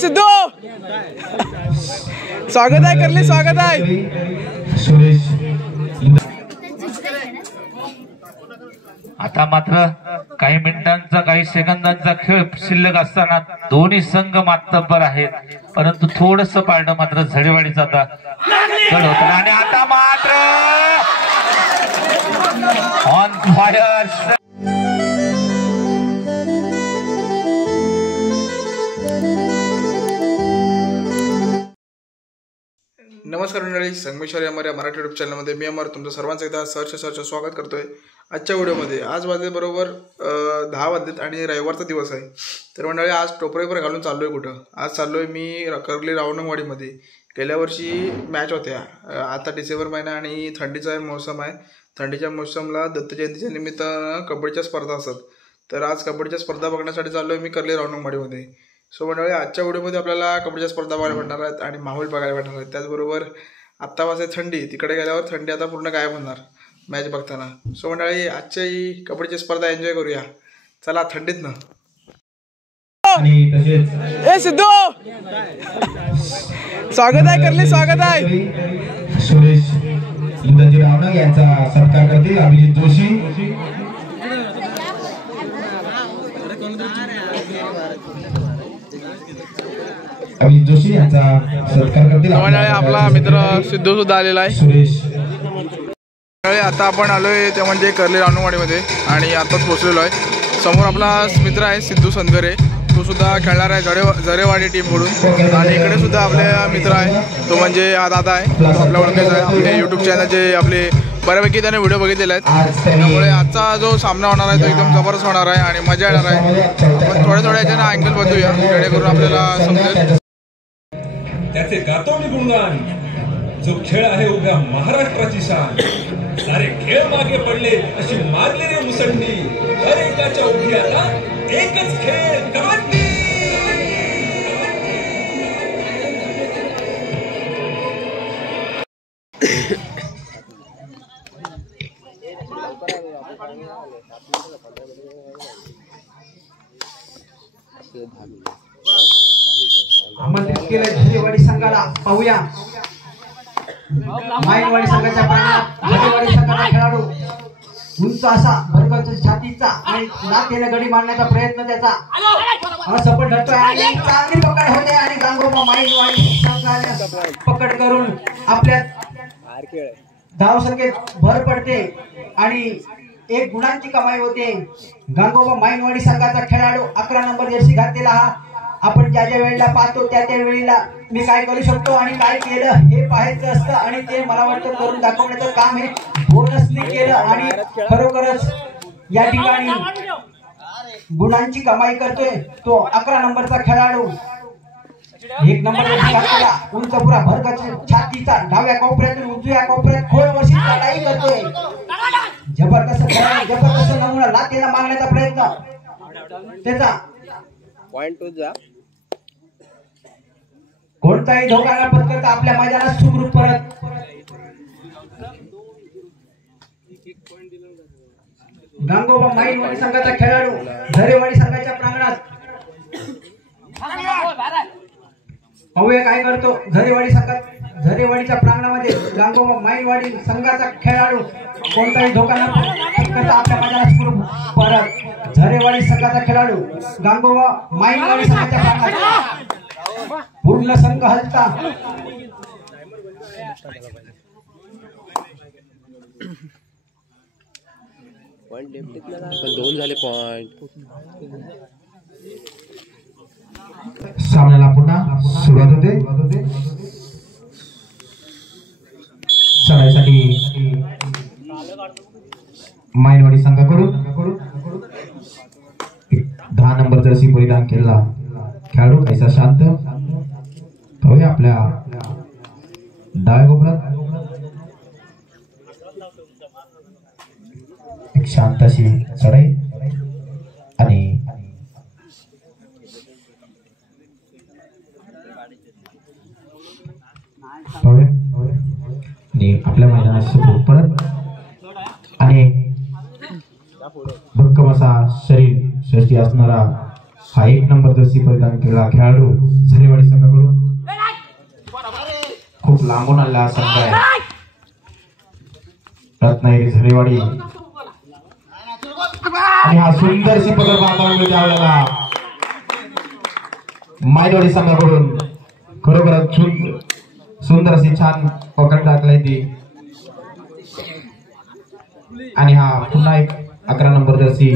सिद्धू स्वागत आहे करले, स्वागत आहे सुरेश। आता मात्र काही मिनिटांचा काही सेकंदांचा खेळ शिल्लक असताना दोन्ही संघ मातब्बर आहेत, परंतु थोडस पारडं मात्र झडेवाडीचा आता गड होता आणि आता मात्र ऑन फायर। नमस्कार मंडळी, संगमेश्वर या मराठी यूट्यूब चॅनलमध्ये मी अमर तुमचं सर्वांचं एकदा सहर्ष स्वागत करतोय। आजच्या व्हिडिओमध्ये आज वाजले बरोबर 10 वाजलेत आणि रविवारचा दिवस आहे। तर मंडळी आज टोपरेवर घालून चाललोय कुठं? आज चाललोय मी कर्ली रावणवाडीमध्ये। गेल्या वर्षी मॅच होत्या, आता डिसेंबर महिना आणि थंडीचा मौसम आहे। थंडीच्या मौसमला दत्त जयंतीच्या निमित्तानं कबड्डीच्या स्पर्धा असतात, तर आज कबड्डीच्या स्पर्धा बघण्यासाठी चाललोय मी कर्ली रावणवाडीमध्ये। सो मंडळी आजच्या व्हिडिओमध्ये आपल्याला कबड्डीच्या स्पर्धा बघायला भेटणार आहेत आणि माहोल बघायला भेटणार आहेत। त्याचबरोबर आत्ता वाजते थंडी, तिकडे गेल्यावर थंडी आता पूर्ण गायब होणार मॅच बघताना। सो मंडळी आजच्या ही कबड्डीची स्पर्धा एन्जॉय करूया, चला थंडीत ना। ए सिद्धू स्वागत आहे करले, स्वागत आहे सुरेश इंद्रजी रावणग यांचा सत्कार करतील अभिजित जोशी। अभिजित जोशी यांचा सत्कार करतील आपला मित्र सिद्धू सुद्धा आलेला आहे। सुरेश आता आपण आलोय ते म्हणजे कर्ली रावणवाडीमध्ये आणि आताच पोहोचलेलो आहे। समोर आपला मित्र आहे सिद्धू संदगरे, तो सुद्धा खेळणार आहे झरेवाडी टीमकडून। आणि इकडे सुद्धा आपले मित्र आहे, तो म्हणजे हा दादा आहे, तो आपल्या ओळखायचा आहे। आपले यूट्यूब चॅनलचे आपले बऱ्यापैकी त्याने व्हिडिओ बघितलेले आहेत, त्यामुळे आजचा जो सामना होणार आहे तो एकदम जबरदस्त होणार आहे आणि मजा येणार आहे। आपण थोड्या याच्यानं अँगल बदलूया जेणेकरून आपल्याला समजेल। त्याचे गातो मी गुणगान, जो खेळ आहे उभ्या महाराष्ट्राची शान। सारे खेळ मागे पडले अशी मारली रे मुसंडी, हर एकाच्या उभी आता एकच खेळ कबड्डी। आमंत्रित केलं झरेवाडी संघाला, पाहूया माईनवाडी संघाच्या पाण्यात झरेवाडी संघाचा खेळाडू उंच असा भरगच छातीचा आणि नातेने गडी मारण्याचा प्रयत्न त्याचा असफल ठरतोय आणि चांगली पकड होते आणि गांगोबा माईनवाडी संघाने पकड करून आपल्या धावसंख्येत भर पडते आणि 1 गुणांची कमाई होते। गांगोबा माईनवाडी संघाचा खेळाडू 11 नंबर जर्सी घातलेला हा आपण ज्या वेळेला पाहतो त्या वेळेला मी काय करू शकतो आणि काय केलं हे पाहायचं असतं आणि ते मला वाटतं करून दाखवण्याचं काम हे बोनसने केलं आणि खरोखरच या ठिकाणी गुणांची कमाई करतोय तो 11 नंबरचा खेळाडू। 1 नंबर घातलेला उंच पुरा भरगच छातीचा डाव्या कोपऱ्यातून उजव्या कोपऱ्यात खोल वशी लढाई करतोय। जबरदस्त नमुना लातेला मारण्याचा प्रयत्न त्याचा पॉइंट जा, कोणताही धोका न पत्करता आपल्या मैदानात सुखरूप परत। गांगोबा माईनवाडी संघाचा खेळाडू झरेवाडी संघाच्या प्रांगणात, पाहूया काय करतो झरेवाडीच्या प्रांगणामध्ये गांगोबा माईनवाडी संघाचा खेळाडू कोणताही धोका न पत्करता आपल्या मैदानात सुखरूप परत। झरेवाडी संघाचा खेळाडू गांगोबा माईनवाडी संघाच्या प्रांगणात, पूर्ण संघ हलता। पॉइंट पण 2 झाले पॉइंट। सामन्याला पुन्हा सुरुवात होते। चढाईसाठी माईनवाडी संघाकडून 10 नंबर जर्सी परिधान केला खेळाडू कैसा शांत, पाहूया आपल्या डाव्या कोपऱ्यात एक शांत अशी चढाई आणि आपल्या मैदानात सुखरूप परत आणि भक्कम असा शरीर सृष्टी असणारा हा 1 नंबर जर्सी परिधान केलेला खेळाडू झरेवाडी संघाकडून खूप लांबून आलेला संघ आहे रत्नागिरी झरेवाडी आणि हा सुंदरशी पकड पाहता त्यावेळेला मायवाडी संघाकडून खरोखरच सुंदर अशी छान पकड टाकली ती आणि हा पुन्हा एक 11 नंबर जर्सी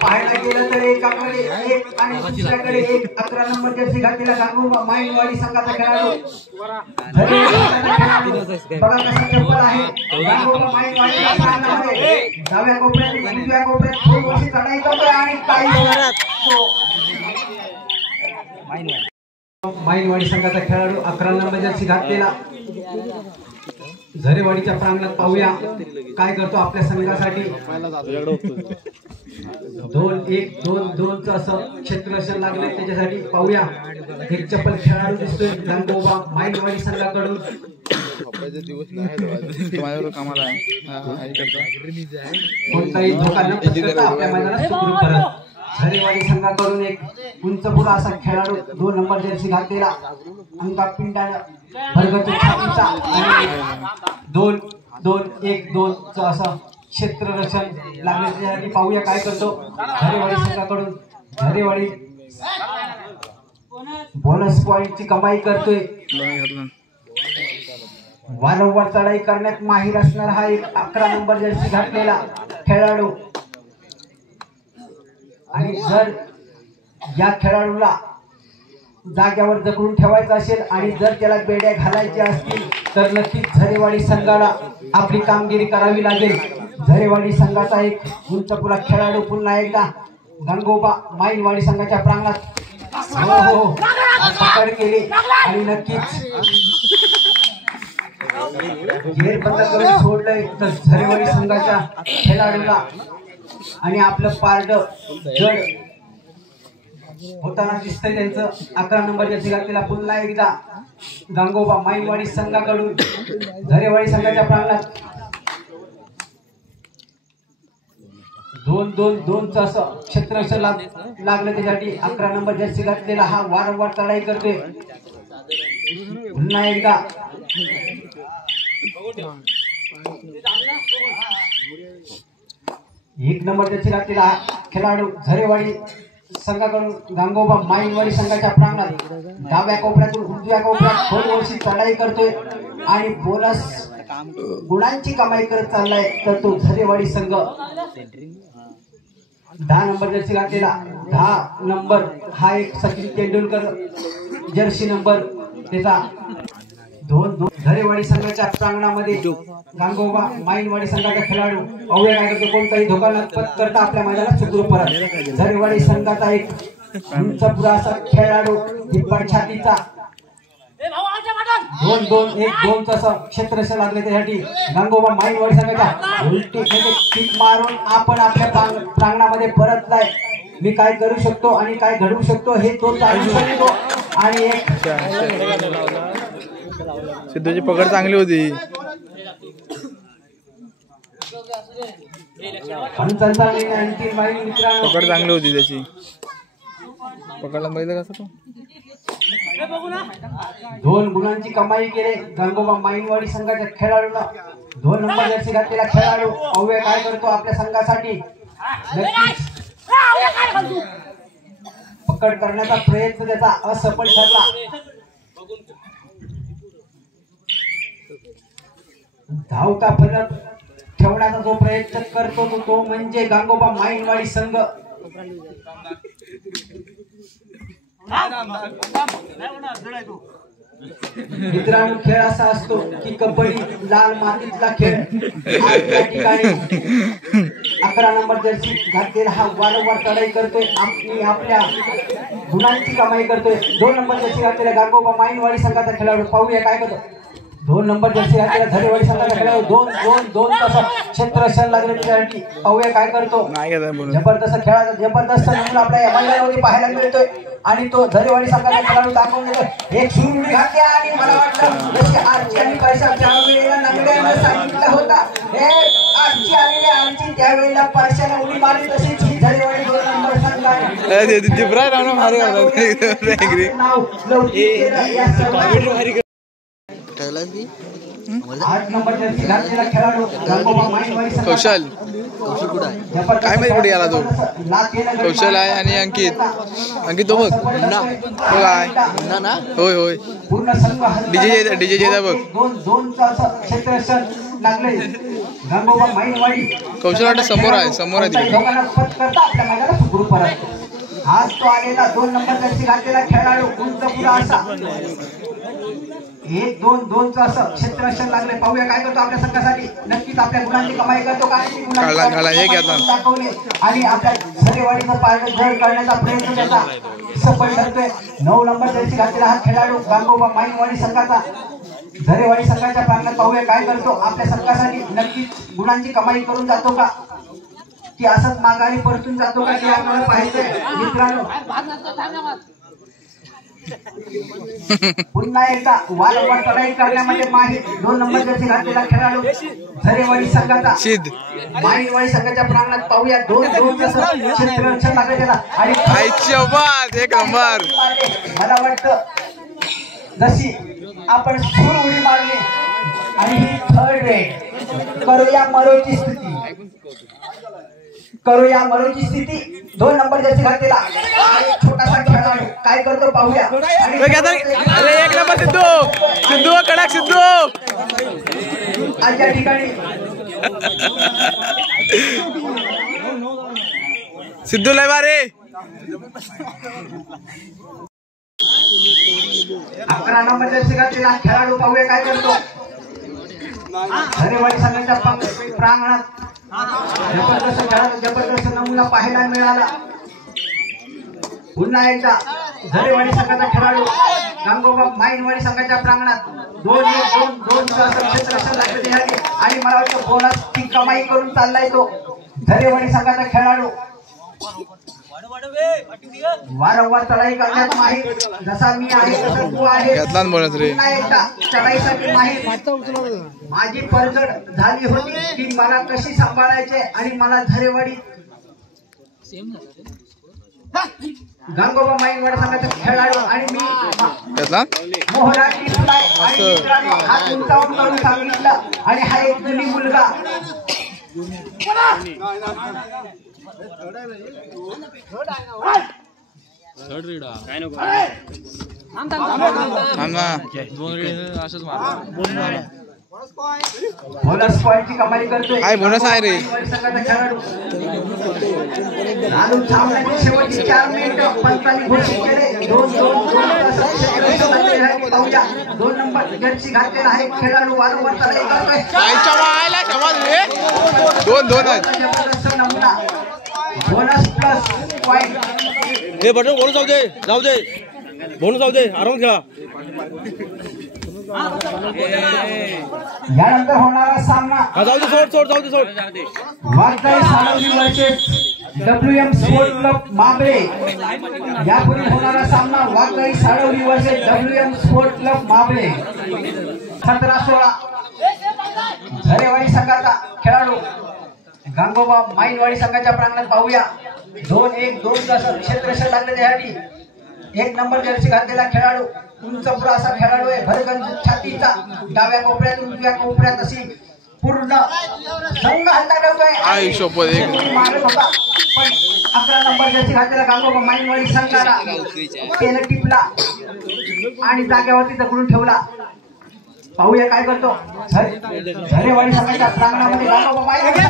पाहायला गेलं तर एकाकडे एक आणि दुसऱ्याकडे एक 11 नंबर जर्सी घातलेला गांगोबा माईनवाडी संघाचा खेळाडू बघा कसा चप्पल आहे गांगोबा माईनवाडी डाव्या कोपऱ्यात उजव्या कोपऱ्यात थोडीशी चढाई करतोय आणि काही माईनवाडी संघाचा खेळाडू 11 नंबर जर्सी घातलेला झरेवाडीच्या प्रांगणात पाहूया काय करतो आपल्या संघासाठी 2-1-2-2 असं क्षेत्ररक्षण लागले त्याच्यासाठी पाहूया एक चप्पल खेळाडू दिसतोय गांगोबा माईनवाडी संघाकडून कोणताही धोका न पत्करता आपल्या मैदानात सुखरूप परत झरेवाडी संघाकडून एक उंचपुरा असा खेळाडू 2 नंबर जर्सी घातलेला अंका पिंडानं भरगती छातीचा आणि 2-2-1-2 च असं क्षेत्ररक्षण लागले त्यासाठी पाहूया काय करतो झरेवाडी संघाकडून झरेवाडी बोनस पॉइंटची कमाई करतोय वारंवार चढाई करण्यात माहीर असणार हा एक 11 नंबर जर्सी घातलेला खेळाडू आणि जर या खेळाडूला जाग्यावर जखडून ठेवायचं असेल आणि जर त्याला बेड्या घालायच्या असतील तर नक्कीच झरेवाडी संघाला आपली कामगिरी करावी लागेल झरेवाडी संघाचा एक उंचपुरा खेळाडू पुन्हा एकदा गांगोबा माईनवाडी संघाच्या प्रांगणात हो पकड केली आणि नक्कीच घेर बंद करून सोडलंय तर झरेवाडी संघाच्या खेळाडूला आणि आपलं पारड जड होताना दिसतंय त्यांचं 11 नंबर जर्सी घातलेला पुन्हा एकदा गांगोबा माईनवाडी संघाकडून झरेवाडी संघाच्या प्रांगणात 2-2-2 च असं क्षेत्ररक्षण लागलं त्यासाठी 11 नंबर जर्सी घातलेला हा वारंवार चढाई करतोय पुन्हा एकदा एक नंबर जर्सी घातलेला खेळाडू झरेवाडी संघाकडून गांगोबा माईनवाडी संघाच्या प्रांगणात डाव्या कोपऱ्यातून उजव्या कोपऱ्यात थोडीशी चढाई करतोय आणि बोनस गुणांची कमाई करत चाललाय तर तो झरेवाडी संघ 10 नंबर जर्सी घातलेला 10 नंबर हा एक सचिन तेंडुलकर जर्सी नंबर त्याचा 2-2 झरेवाडी संघाच्या प्रांगणामध्ये गांगोबा माईनवाडी संघाचा खेळाडू अवघड काय करतो कोणताही धोका न पत्करता आपल्या मैदानात सुखरूप परत झरेवाडी संघाचा एक उंचपुरा असा खेळाडू दिप्पाड छातीचा 2-2-1-2 च असं क्षेत्ररक्षण लागले त्यासाठी गांगोबा माईनवाडी संघाच्या उलटी किक मारून आपण आपल्या प्रांगणामध्ये परतलाय मी काय करू शकतो आणि काय घडवू शकतो हे तो जाणू शकतो आणि एक सिद्धूची पकड चांगली होती पकड चांगली होती त्याची पकडला पाहिजे कसं तो 2 गुणांची कमाई केली गांगोबा माईनवाडी संघाच्या खेळाडूला 2 नंबर जर्सी घातलेला खेळाडू अव्यय काय करतो आपल्या संघासाठी पकड करण्याचा प्रयत्न त्याचा असफल ठरला धावता फलक ठेवण्याचा जो प्रयत्न करतो तो म्हणजे गांगोबा माईनवाडी संघ मित्रांनो खेळ असा असतो की कबड्डी लाल मातीतला खेळ या ठिकाणी 11 नंबर जर्सी घातलेला हा वारंवार चढाई करतोय आणि आपल्या गुणांची कमाई करतोय 2 नंबर जर्सी घातलेला गांगोबा माईनवाडी संघाचा खेळाडू पाहूया काय करतो 2 नंबर जर्सी घातलेला झरेवाडी संघाचा खेळाडू 2 तास क्षेत्ररक्षण लागले त्यासाठी. पाहूया काय करतो. जबरदस्त खेळाचा जबरदस्त नमुना आपल्या या मैदानामध्ये पाहायला मिळतोय आणि तो झरेवाडी संघाचा खेळाडू दाखवून देतोय. एक सुरुडी घातली आणि मला वाटलं जशी आरची आणि पैसा त्यावेळेला नगड्यानं सांगितलं होता हे आरची आलेल्या आरची त्यावेळेला परशाला उडी मारली तशीच ही झरेवाडी 2 नंबर संघाने कौशल काय माहिती कुठे आला तो. कौशल आहे आणि अंकित तो बघ काय होय होय डीजे बघ. कौशल वाटत समोर आहे आज तो आलेला 2 नंबर जर्सी घातलेला खेळाडू उंच पुरा असा 1-2 असं क्षेत्ररक्षण लागले. पाहूया काय करतो आपल्या संघासाठी. नक्कीच आपल्या गुणांची कमाई करतो दाखवले आणि आपल्या झरेवाडीचं पारड जड करण्याचा प्रयत्न त्याचा सफल ठरतोय. 9 नंबर जर्सी घातलेला हा खेळाडू गांगोबा माईनवाडी संघाचा झरेवाडी संघाच्या प्रांगणात. पाहूया काय करतो आपल्या संघासाठी. नक्कीच गुणांची कमाई करून जातो का की असंच माघारी परतून जातो का हे आपल्याला पाहायचंय मित्रांनो. पुन्हा एकदा वारंवार चढाई करण्यामध्ये माहीर 2 नंबर जर्सी घातलेला खेळाडू झरेवाडी संघाचा माईनवाडी संघाच्या प्रांगणात. पाहूया 2 क्षेत्ररक्षण लागले त्याला आणि एक नंबर. मला वाटतं जशी आपण सूर उडी मारली आणि ही थर्ड रेड करूया मरोची स्थिती 2 नंबर जर्सी घातलेला आणि छोटासा खेळाडू काय करतो पाहूया. एक नंबर सिद्धू कडक आज या ठिकाणी सिद्धू लय बारे 11 नंबर जर्सी घातलेला खेळाडू. पाहूया काय करतो. झरेवाडी संघाच्या प्रांगणात जबरदस्त नमुना पाहायला मिळाला. पुन्हा एकदा झरेवाडी संघाचा खेळाडू गांगोबा माईनवाडी संघाच्या प्रांगणात 2 क्षेत्ररक्षण लागले आणि मला वाटतं बोनसची कमाई करून चाललाय तो झरेवाडी संघाचा खेळाडू. वारंवार चढाई करण्यात माहीर जसा मी आहे तसा तू आहे. पुन्हा एकदा चढाईसाठी माहीर. माझी परजड झाली होती की मला कशी सांभाळायचे आणि मला झरेवाडी गांगोबा माईनवाडी संघाचा खेळाडू आणि मी मोहरा टिपलाय आणि मित्रांनो हात उंचावून करून सांगितलं आणि हा एक नवी मुलगा बोनस पॉइंटची कमाई करतोय. काय बोनस आहे रे. शेवटची 4 मिनिटं पंचांनी घोषित केले. 2 नंबर जर्सी घातलेला आहे खेळाडू वारंवार चढाई करतोय. 2 नमुना बोनस प्लस पॉइंट. हे बटन बोनस जाऊ दे आराम खेळा. यानंतर होणारा सामना जाऊ दे Waghjai Salvali versus WM sport club Mable. यापुढे होणारा सामना Waghjai Salvali versus WM sport club Mable. 17-16 Zarewadi संघाचा खेळाडू गांगोबा माईनवाडी संघाच्या प्रांगणात. पाहूया 2-1 क्षेत्ररक्षण लागले त्यासाठी. 1 नंबर जर्सी घातलेला खेळाडू उंच पुरा असा खेळाडू आहे. भरगंज छातीचा डाव्या कोपऱ्यातून उजव्या कोपऱ्यात अशी पूर्ण संघ हल्ला करतोय. मारत होता पण 11 नंबर जर्सी घातलेला गांगोबा माईनवाडी संघाला त्यानं टिपला आणि जागेवरती दगडून ठेवला. पाहूया काय करतो. झरेवाडी संघाच्या प्रांगणामध्ये गांगोबा माईनवाडी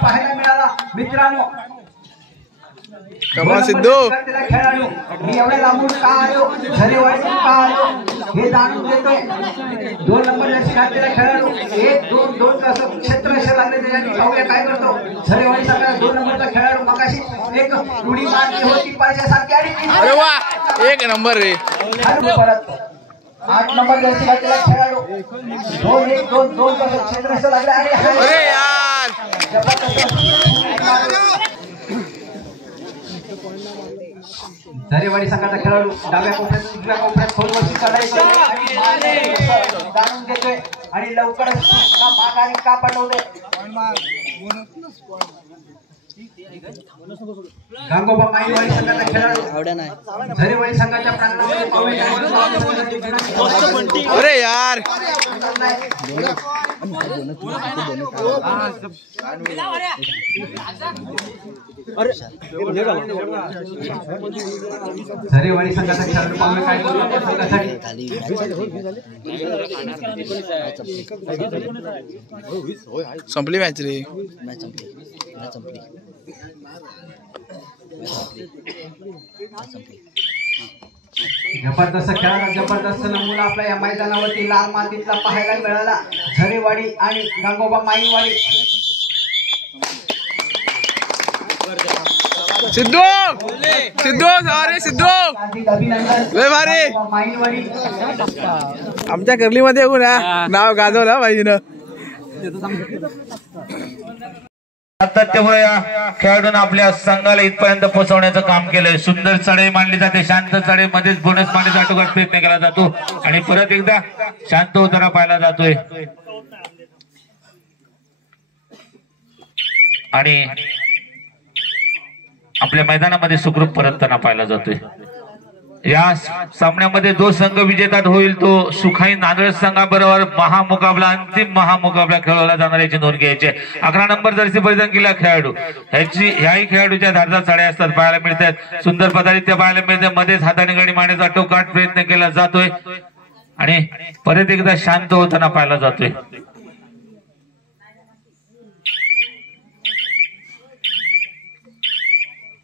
पाहायला मिळाला मित्रांनो. सिद्धू खेळाडू मी एवढ्या लांबून का आलो झरेवाडीतून का आलो हे जाणून देतोय. 2 नंबर जर्सी घातलेला खेळाडू 1-2 क्षेत्ररक्षण लागले त्यासाठी. पाहूया काय करतो. झरेवाडी संघाचा 2 नंबरचा खेळाडू मगाशी एक उडी मारली होती पैशासारखी आणि अरे वा, एक नंबर रे. परत 8 नंबर जर्सी घातलेला खेळाडू 2-1-2-2 क्षेत्रस्थ लागला आणि अरे यार, झरेवाडी संघाचा खेळाडू डाव्या कोपऱ्यात उजव्या कोपऱ्यात खोलवरची चढायची जाणून देतोय आणि लवकरच माघारी का पडवले. गांगोबा माईवाडी संघाचा खेळाडू झरेवाडी संघाच्या प्रांगणामध्ये अरे यार, झरेवाडी संघाचा खेळाडू पाहून काय करतो संघासाठी संपली मॅच रे. जबरदस्त खेळाडू जबरदस्त नमुना आपल्या या मैदानावरती लाल मातीतला पाहायला मिळाला. झरेवाडी आणि गांगोबा माईवाडी. सिद्धू सिद्धू अरे सिद्धू अभिनंदन लय भारी. माईवाडी. आमच्या कर्लीमध्ये येऊ ना, नाव गाजवलं पाहिजे. सातत्यामुळे या खेळाडूंना आपल्या संघाला इथपर्यंत पोहोचवण्याचं काम केलंय. सुंदर चढाई मांडली जाते, शांत चढाई मध्येच बोनस मांडण्याचा प्रयत्न केला जातो आणि परत एकदा शांत होताना पाहायला जातोय. आणि आपल्या मैदानामध्ये सुखरूप परतताना पाहायला जातोय. या सामन्यामध्ये जो संघ विजेता होईल तो सुखाई नांदेड संघाबरोबर महामुकाबला, अंतिम महामुकाबला खेळवला जाणार याची नोंद घ्यायची. 11 नंबर जर्सी परिधान केलेला खेळाडू ह्याही खेळाडूच्या धारदार चढ्या असतात पाहायला मिळतात. सुंदर पदारित्या पाहायला मिळते. मध्येच हाताने गडी मारण्याचा टोकाट प्रयत्न केला जातोय आणि परत एकदा शांत होताना पाहायला जातोय.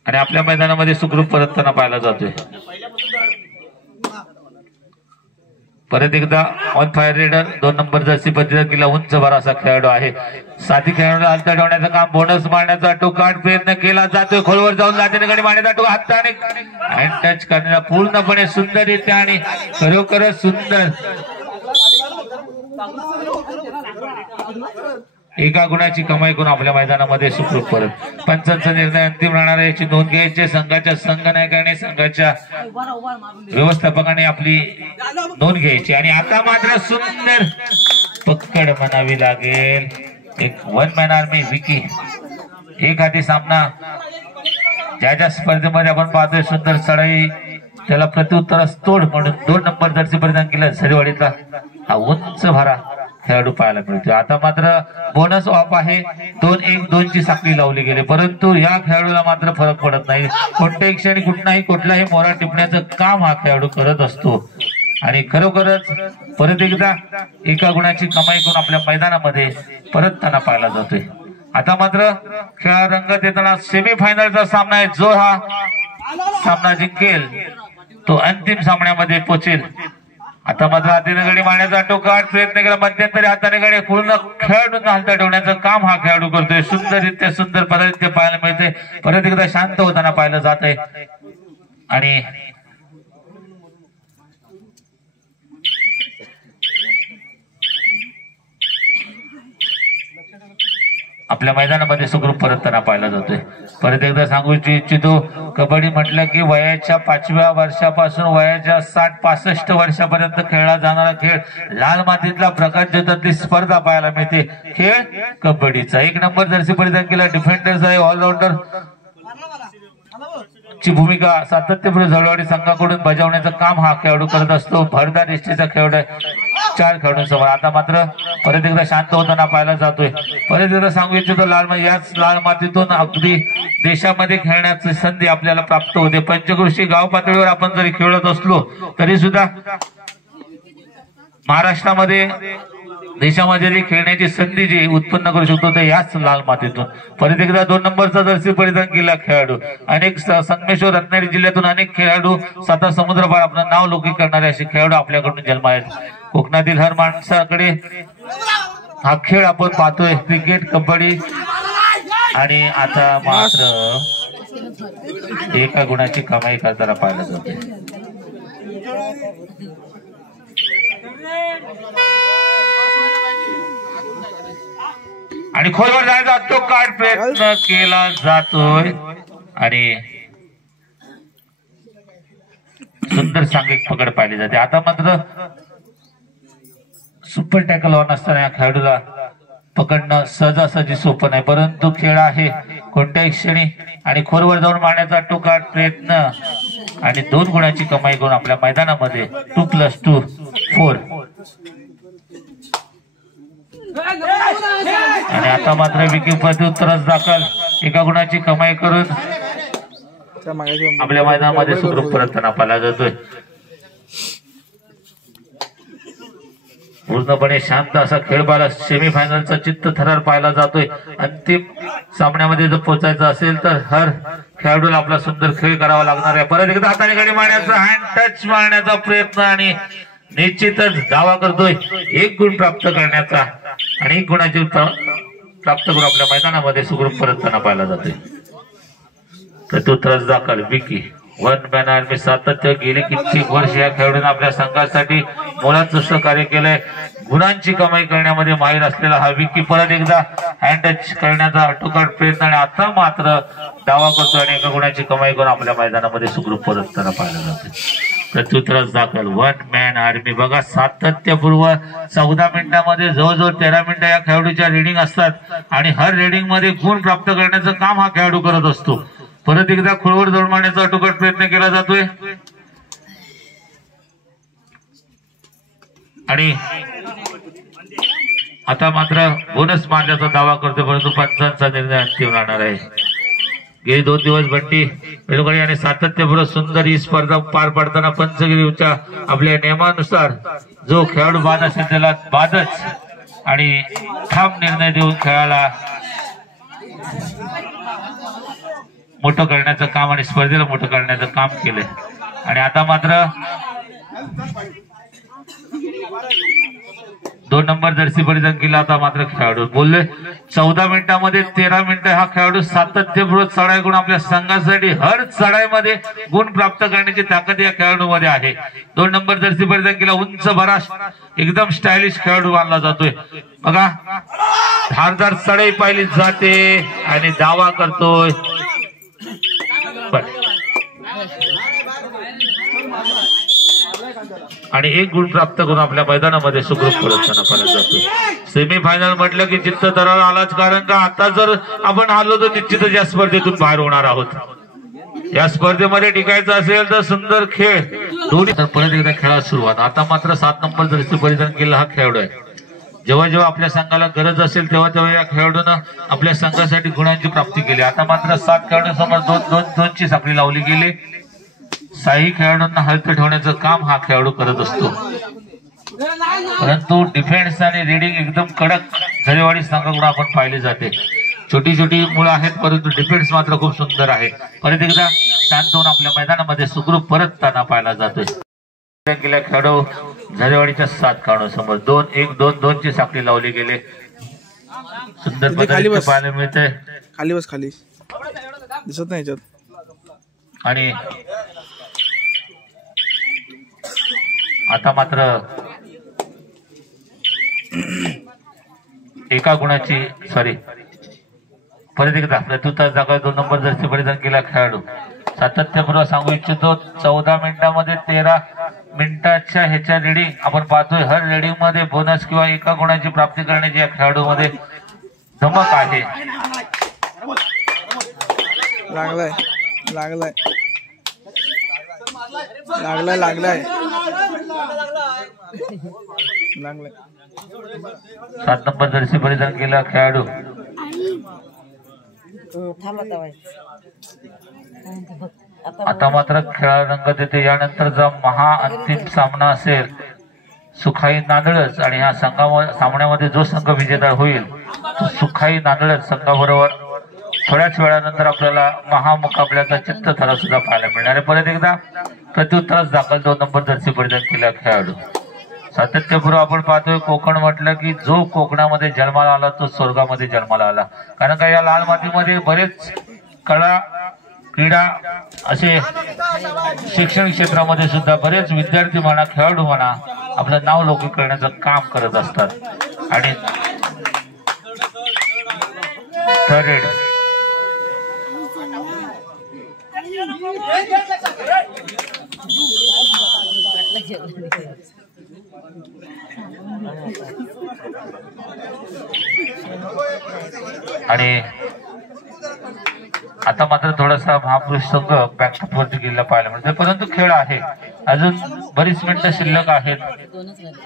आणि आपल्या मैदानामध्ये सुखरूप परतताना पाहायला जातोय. परत एकदा on fire raider 2 number jersey परिधान केला उंच भरासा खेळाडू आहे. साथी खेळाडूला हलता ठेवण्याचं काम, बोनस मारण्याचा टोकाट प्रयत्न केला जातोय. खोलवर जाऊन जातीने गडी मारण्याचा टोक हाताने हँड टच करण्याचा पूर्णपणे सुंदररित्या आणि खरोखरच सुंदर एका गुणाची कमाई करून आपल्या मैदानामध्ये सुखरूप परत. पंचांचा निर्णय अंतिम राहणार याची नोंद घ्यायची. संघाच्या संघनायकाने संघाच्या व्यवस्थापकाने आपली नोंद घ्यायची. आणि आता मात्र सुंदर पकड म्हणावी लागेल. एक 1 मॅन आर्मी विकी एक हाती सामना ज्या स्पर्धेमध्ये आपण पाहतोय. सुंदर चढाई, त्याला प्रत्युत्तरास तोड म्हणून 2 नंबर जर्सी परिधान केला झरेवाडीचा हा उंच भरा खेळाडू पाहायला मिळतो. आता मात्र बोनस ऑफ आहे. 2-1-2 ची साखळी लावली गेली, परंतु या खेळाडूला मात्र फरक पडत नाही. कोणत्याही क्षणी कुठलाही मोरा टिपण्याचं काम हा खेळाडू करत असतो आणि खरोखरच परत एकदा एका गुणाची कमाई करून आपल्या मैदानामध्ये परतताना पाहायला जातोय. आता मात्र खेळ रंगत येताना सेमीफायनलचा सामना आहे. जो हा सामना जिंकेल तो अंतिम सामन्यामध्ये पोहोचेल. आता मात्र हाताने गडी मारण्याचा टोकाट प्रयत्न केला. मध्यंतरी हाताने गडी पूर्ण खेळाडूंना हलता ठेवण्याचं काम हा खेळाडू करतोय. सुंदररित्या सुंदर पदारित्या पाहायला मिळते. परत एकदा शांत होताना पाहायला जात आहे. आणि आपल्या मैदानामध्ये सुखरूप परतताना पाहायला जातोय. परत एकदा सांगू इच्छितो, कबड्डी म्हटलं की वयाच्या 5व्या वर्षापासून वयाच्या 60-65 वर्षापर्यंत खेळला जाणारा खेळ. लाल मातीतला प्रकाश ज्योतातली स्पर्धा पाहायला मिळते. खेळ कबड्डीचा. 1 नंबर जर्सी परिधान केला डिफेंडर्स आहे. ऑलराऊंडर ची भूमिका सातत्यपूर्ण झरेवाडी संघाकडून बजावण्याचं काम हा खेळाडू करत असतो. भरदार एसटीचा खेळाडू 4 खेळाडूंसमोर. आता मात्र परत एकदा शांत होताना पाहायला जातोय. परत एकदा सांगू इच्छितो, याच लाल मातीतून अगदी देशामध्ये खेळण्याची संधी आपल्याला प्राप्त होते. पंचक्रोशी गाव पातळीवर आपण जरी खेळत असलो तरी सुद्धा महाराष्ट्रामध्ये देशामध्ये खेळण्याची संधी जी उत्पन्न करू शकतो ते याच लाल मातीतून. परत एकदा 2 नंबरचा जर्सी परिधान केला खेळाडू. अनेक संगमेश्वर रत्नागिरी जिल्ह्यातून अनेक खेळाडू साता समुद्रपार आपलं नाव लौकिक करणारे असे खेळाडू आपल्याकडून जन्म आहेत. कोकणातील हर माणसाकडे हा खेळ आपण पाहतोय, क्रिकेट, कबड्डी. आणि आता मात्र एका गुणाची कमाई करताना पाहिलं जाते. आणि खोलवर जायचा तो काय प्रयत्न केला जातोय आणि सुंदर सांघिक पकड पाहिली जाते. आता मात्र सुपर टॅकल ऑन असताना या खेळाडूला पकडणं सहजासहजी सोपं नाही, परंतु खेळ आहे कोणत्याही क्षणी आणि खोलवर जाऊन मारण्याचा टोकाट प्रयत्न आणि 2 गुणाची कमाई करून आपल्या मैदानामध्ये 2+2 4. आणि आता मात्र विकी प्रत्युत्तरच दाखल 1 गुणाची कमाई करून आपल्या मैदानामध्ये सुखरूप परतताना पाहिला जातोय. पूर्णपणे शांत असा खेळ पाहिला. सेमीफायनलचा चित्त थरार पाहायला जातोय. अंतिम सामन्यामध्ये जर पोहोचायचं असेल तर हर खेळाडूला आपला सुंदर खेळ करावा लागणार आहे. परत एकदा हाताने गाडी मारण्याचा हँड टच मारण्याचा प्रयत्न आणि निश्चितच दावा करतोय 1 गुण प्राप्त करण्याचा आणि 1 गुणाची प्राप्त करून आपल्या मैदानामध्ये सुखरूप परतताना पाहायला जातोय. प्रत्युत्तरच दाखल विकी 1 मॅन आर्मी. सातत्य गेली कित्येक वर्ष या खेळाडूने आपल्या संघासाठी मोलाचं सहकार्य केलंय. गुणांची कमाई करण्यामध्ये माहीर असलेला हा विकी परत एकदा हँड टच करण्याचा अटोकाट प्रयत्न आणि आता मात्र दावा करतो आणि 1 गुणाची कमाई करून आपल्या मैदानामध्ये सुखरूप परतताना पाहिलं जाते. प्रत्युत्तरच दाखल 1 मॅन आर्मी. बघा सातत्यपूर्व 14 मिनिटांमध्ये जवळजवळ 13 मिनिटं या खेळाडूच्या रिडिंग असतात आणि हर रिडिंग मध्ये गुण प्राप्त करण्याचं काम हा खेळाडू करत असतो. परत एकदा खोलवर जाऊन मारण्याचा अटोकाट प्रयत्न केला जातोय आणि आता मात्र बोनस मारण्याचा दावा करतोय, परंतु पंचांचा निर्णय अंतिम राहणार आहे. गेली 2 दिवस बंटी बेलगोळे यांनी सातत्यपूर्व सुंदर ही स्पर्धा पार पाडताना पंचगिरीच्या आपल्या नियमानुसार जो खेळाडू बाद असेल त्याला बादच आणि ठाम निर्णय देऊन खेळाला मोठं करण्याचं काम आणि स्पर्धेला मोठं करण्याचं काम केलंय. आणि आता मात्र 2 नंबर जर्सी परिधान केला. आता मात्र खेळाडू बोलले 14 मिनिटांमध्ये 13 मिनिटं हा खेळाडू सातत्यपूर्व चढाई गुण आपल्या संघासाठी हर चढाईमध्ये गुण प्राप्त करण्याची ताकद या खेळाडूमध्ये आहे. 2 नंबर जर्सी परिधान केला. उंच भराश एकदम स्टायलिश खेळाडू मानला जातोय. बघा धारदार चढाई पाहिली जाते आणि दावा करतोय आणि 1 गुण प्राप्त करून आपल्या मैदानामध्ये सुखरूप परतताना पाहिला जातो. सेमीफायनल म्हटलं की चित्त दरार आलाच, कारण का आता जर आपण आलो तर निश्चितच या स्पर्धेतून बाहेर होणार आहोत. या स्पर्धेमध्ये टिकायचं असेल तर सुंदर खेळ दोन्ही. परत एकदा खेळात सुरुवात. आता मात्र 7 नंबर जर्सी परिधान केलेला हा खेळाडू आहे. जेव्हा जेव्हा आपल्या संघाला गरज असेल तेव्हा तेव्हा या खेळाडूनं आपल्या संघासाठी गुणांची प्राप्ती केली. आता मात्र 7 खेळाडूंसमोर 2-2-2ची साखळी लावली गेली. 6 खेळाडूंना हलत ठेवण्याचं काम हा खेळाडू करत असतो, परंतु डिफेन्स आणि रीडिंग एकदम कडक झरेवाडी संघाकडून आपण पाहिले जाते. छोटी छोटी मुलं आहेत, परंतु डिफेन्स मात्र खूप सुंदर आहे. परत एकदा शांत होऊन आपल्या मैदानामध्ये सुखरूप परतताना पाहायला जातोय. गेल्या खेळाडू झरेवाडीच्या 7 खेळाडूंसमोर 2-1-2-2 ची साखळी लावली गेली. सुंदर पद्धतीने पाहायला मिळते. खाली बस, खाली दिसत नाही याच्यात. आणि आता मात्र 1 गुणाची परत एकदा प्रत्युत्तर जागा 2 नंबर जर्सी परिधान केला खेळाडू. सातत्यपूर्व सांगू इच्छितो 14 मिनिटांमध्ये 13 मिनिटाच्या ह्याच्या रिडिंग आपण पाहतोय. हर रिडिंग मध्ये बोनस किंवा 1 गुणाची प्राप्ती करण्याची या खेळाडू मध्ये धमक आहे. लागलाय लागलाय लागलाय लागलाय लागलाय. 7 नंबर जर्सी परिधान केला खेळाडू. आता मात्र खेळा रंगत येते. यानंतरचा महा अंतिम सामना असेल सुखाई नांदळच आणि ह्या सामन्यामध्ये जो संघ विजेता होईल तो सुखाई नांदळच संघाबरोबर थोड्याच वेळानंतर आपल्याला महामुकाबल्याचा चित्त थरा सुद्धा पाहायला मिळणार आहे. परत एकदा प्रत्युत्तरच दाखल 2 नंबर जर्सी परिधान केला खेळाडू. सातत्यपूर्व आपण पाहतोय कोकण म्हटलं की जो कोकणामध्ये जन्माला आला तो स्वर्गामध्ये जन्माला आला, कारण का या लाल मातीमध्ये बरेच क्रीडा असे शिक्षण क्षेत्रामध्ये सुद्धा बरेच विद्यार्थी म्हणा खेळाडू म्हणा आपलं नाव लौकिक करण्याचं काम करत असतात आणि थर्ड एड आणि आता मात्र थोडासा महापुरुष संघ बॅकफुटवरती गेला पाहायला मिळतोय, परंतु खेळ आहे, अजून बरीच मिनिटं शिल्लक आहेत।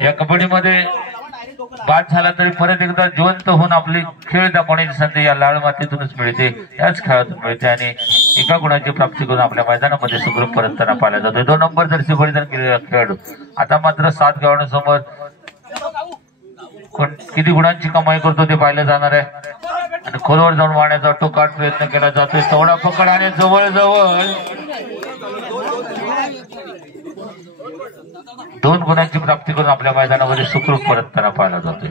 या कबड्डीमध्ये बाद झाला तरी परत एकदा जिवंत होऊन आपली खेळ दाखवण्याची संधी या लाल मातीतूनच मिळते, याच खेळातून मिळते आणि एका गुणाची प्राप्ती करून आपल्या मैदानामध्ये सुखरूप परतताना पाहिला जातोय। 2 नंबर जर्सी परिधान केलेला खेळाडू आता मात्र 7 गावांसमोर किती गुणांची कमाई करतो ते पाहिलं जाणार आहे आणि खोलवर जाऊन मारण्याचा टोकाट प्रयत्न केला जातोय। तेवढा पकड आणि जवळजवळ 2 गुणांची प्राप्ती करून आपल्या मैदानामध्ये सुखरूप परतताना पाहिला जातोय।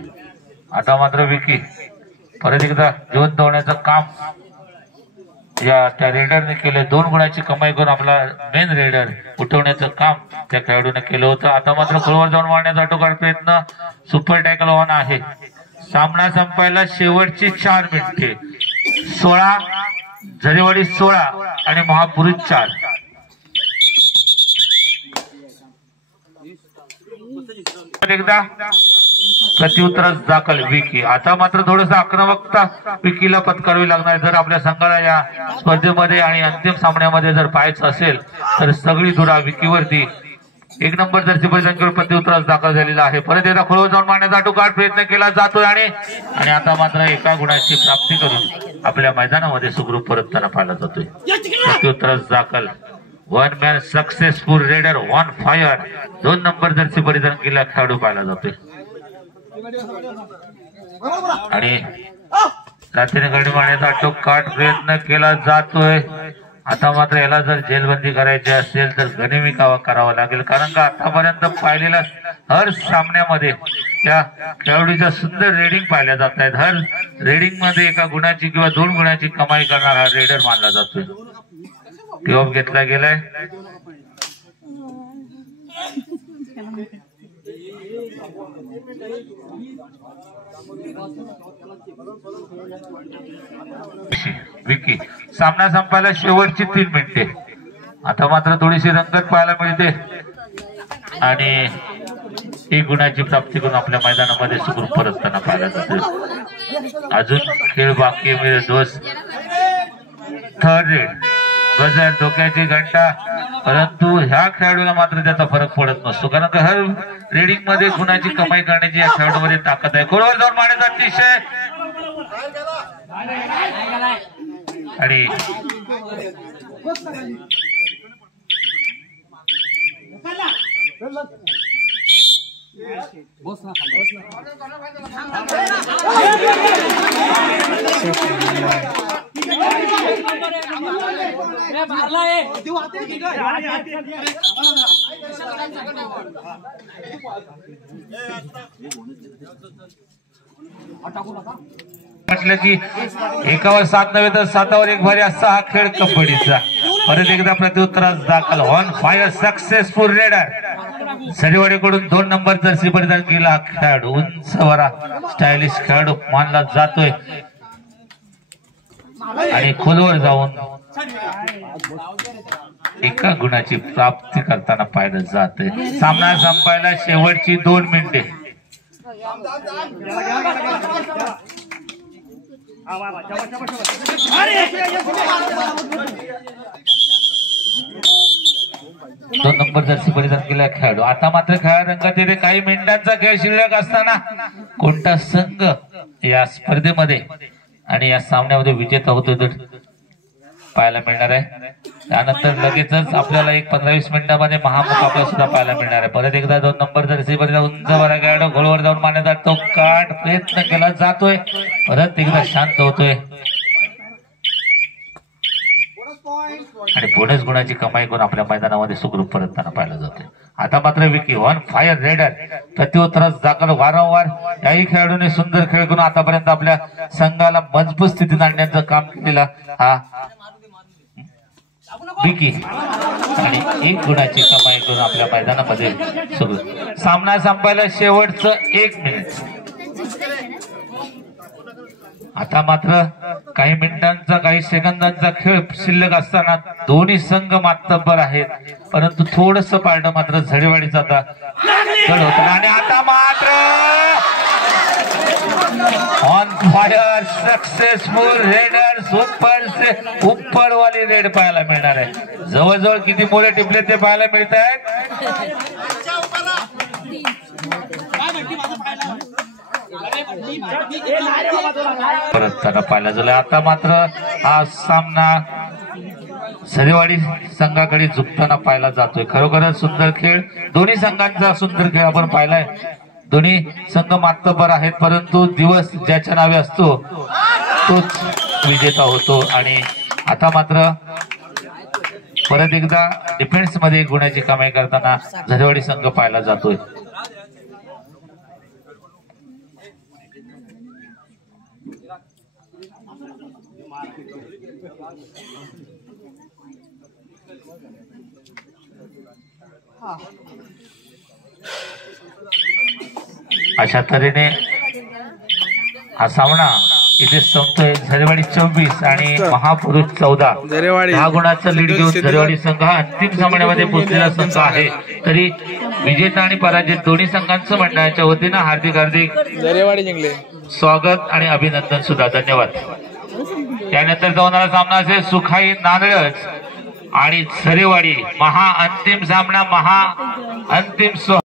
आता मात्र विकी परत एकदा जिवंत होण्याचं काम या त्या रेडरने केलं। 2 गुणाची कमाई करून आपला मेन रेडर उठवण्याचं काम त्या खेळाडूने केलं होतं। आता मात्र खोलवर जाऊन मारण्याचा टोकाट प्रयत्न सुपर टॅकल ऑन आहे। सामना संपायला शेवटची 4 मिनिटे। 16 झरेवाडी 16 आणि महापुरुष 4। एकदा प्रत्युत्तरास दाखल विकी। आता मात्र थोडस आक्रमकता विकीला पत्करावी लागणार जर आपल्या संघाला या स्पर्धेमध्ये आणि अंतिम सामन्यामध्ये जर पाहायचं असेल तर सगळी धुरा विकीवरती। 1 नंबर जर्सी परिधान प्रत्युत्तरास दाखल झालेला आहे। परत एकदा खोलवर जाऊन मारण्याचा टोकाट प्रयत्न केला जातोय आणि आता मात्र एका गुणाची प्राप्ती करून आपल्या मैदानामध्ये सुखरूप परतताना पाहिला जातोय। प्रत्युत्तरास दाखल 1 man successful raider on fire 2 number jersey परिधान केलेला खेळाडू पाहिला जातोय आणि रात्रीने गडी मारण्याचा टोकाट प्रयत्न केला जातोय। आता मात्र याला जर जेलबंदी करायची असेल तर गनिमी करावा लागेल, कारण का आतापर्यंत पाहिलेल्या हर सामन्यामध्ये त्या खेळाडूच्या सुंदर रेडिंग पाहिल्या जात आहेत। हर रेडिंग मध्ये 1 गुणाची किंवा 2 गुणाची कमाई करणारा रेडर मानला जातोय। टिऑफ घेतला गेलाय। विकी सामना संपायला शेवटची 3 मिनिटे। आता मात्र थोडीशी रंगत पाहायला मिळते आणि 1 गुणाची प्राप्ती करून आपल्या मैदानामध्ये सुखरूप परतताना पाहायला जाते। अजून खेळ बाकी आहे दोस्त। थर्ड रेड गजर धोक्याची घंटा, परंतु ह्या खेळाडूला मात्र त्याचा फरक पडत नसतो, कारण का हर रेडिंग मध्ये गुणाची कमाई करण्याची या खेळाडूमध्ये ताकद आहे। खोलवर जाऊन मारण्याचा अतिशय आणि म्हटलं की 1वर 7 नव्हे तर 7वर 1 भारी असा हा खेळ कबड्डीचा। परत एकदा प्रत्युत्तरास दाखल ऑन फायर सक्सेसफुल रेडर सरीवाडीकडून 2 नंबर जर्सी परिधान केला खेळाडू उंचवारा स्टायलिश खेळाडू मानला जातोय आणि खोलवर जाऊन 1 गुणाची प्राप्ती करताना पाहिलं जातंय। सामना संपायला शेवटची 2 मिनिटे। दोन नंबर जर्सी परिधान केला खेळाडू। आता मात्र खेळा रंगात येते। काही मिनिटांचा खेळ शिल्लक असताना कोणता संघ या स्पर्धेमध्ये आणि या सामन्यामध्ये विजेता होतो तर पाहायला मिळणार आहे। त्यानंतर लगेचच आपल्याला 15-20 मिनिटांमध्ये महामुकाबला सुद्धा पाहायला मिळणार आहे। परत एकदा 2 नंबर जर्सी परिधान उंचवारा खेळाडू गोलवर जाऊन मारण्याचा टोकाट प्रयत्न केला जातोय, परत एकदा शांत होतोय आणि बोनस गुणाची कमाई करून आपल्या मैदानामध्ये सुखरूप परतताना पाहिलं जातोय। आता मात्र विकी ऑन फायर रेडर प्रत्युत्तरास दाखल। वारंवार याही खेळाडूने सुंदर खेळ करून आतापर्यंत आपल्या संघाला मजबूत स्थितीत आणण्याचं काम केलेला हा विकी आणि 1 गुणाची कमाई करून आपल्या मैदानामध्ये सुरू. सामना संपायला शेवटचं 1 मिनिट. आता मात्र काही मिनिटांचा काही सेकंदांचा खेळ शिल्लक असताना दोन्ही संघ मातब्बर आहेत, परंतु थोडस पारडं मात्र झडेवाडीचा आता गड होत. आणि आता मात्र on fire successful raider super उपरवाली रेड पाहायला मिळणार आहे. जवळजवळ किती मोरे टिपले ते पाहायला मिळत आहेत. परत त्याला पाहायला झालं. आता मात्र हा सामना झरेवाडी संघाकडे झुकताना पाहायला जातोय. खरोखरच सुंदर खेळ, दोन्ही संघांचा सुंदर खेळ आपण पाहिलाय. दोन्ही संघ मातब्बर आहेत, परंतु दिवस ज्याच्या नावे असतो तोच विजेता होतो. आणि आता मात्र परत एकदा डिफेन्स मध्ये गुणाची कमाई करताना झरेवाडी संघ पाहायला जातोय. अशा तऱ्हेने हा सामना इथे संपतोय. झरेवाडी 24 आणि महापुरुष 14. 10 गुणाचं लीड घेऊन झरेवाडी संघ हा अंतिम सामन्यामध्ये पोहोचलेला संघ आहे. तरी विजेता आणि पराजित दोन्ही संघांचं मंडळाच्या वतीनं हार्दिक झरेवाडी जिंकले स्वागत आणि अभिनंदन सुद्धा. धन्यवाद. त्यानंतर होणारा सामना असेल सुखाई नांदळज आणि झरेवाडी. अंतिम सामना, अंतिम सोहळा.